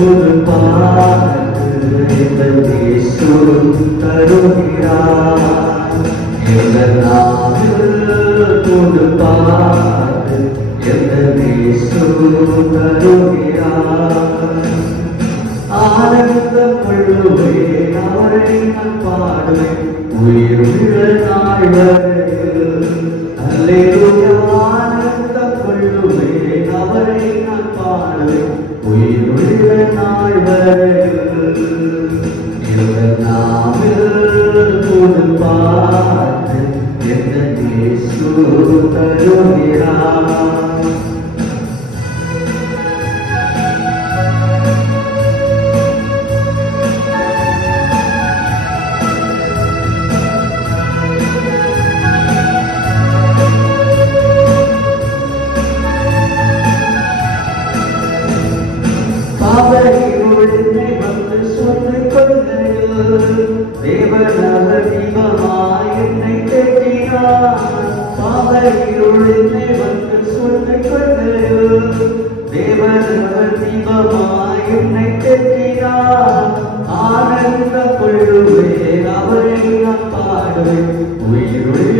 ஒரு பாட்டு இயேசு தருகிறார். இந்த நாளில் ஒரு பாட்டு இயேசு தருகிறார். ஆனந்தம் கொள்ளுவேன் அவரை நான் பாடுவேன் உயிருள்ள நாள் வரையில். அல்லேலூயா. ஆனந்தம் கொள்ளுவேன் அவரை நான் பாடுவேன் உயிருள்ள நாள் வரையில். இந்த நாவில் புது பாட்டு என் இயேசு தருகிறார். பாவையுடனே வந்து சொல்லிக் கொள்ளையில் தேவனவர் தீபமாய் என்னை தேற்றினார். பாவையுடனே வந்து சொல்லிக் கொள்ளையில் தேவனவர் தீபமாய் என்னை தேற்றினார். ஆனந்த கொள்ளுவேன் அவரை நான் பாடுவேன் உயிருள்ள